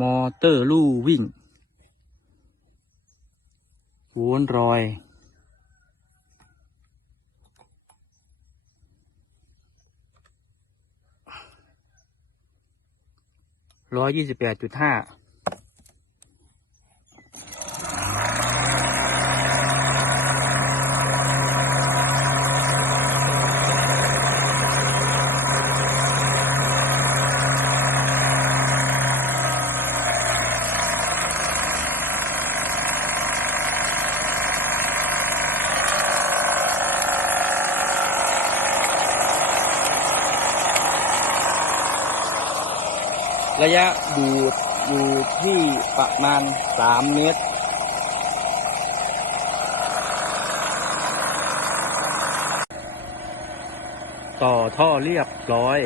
มอเตอร์ลู่วิ่งวนรอย ร้อยยี่สิบแปดจุดห้า ระยะดูดอยู่ที่ประมาณสามเมตร ต่อท่อเรียบร้อย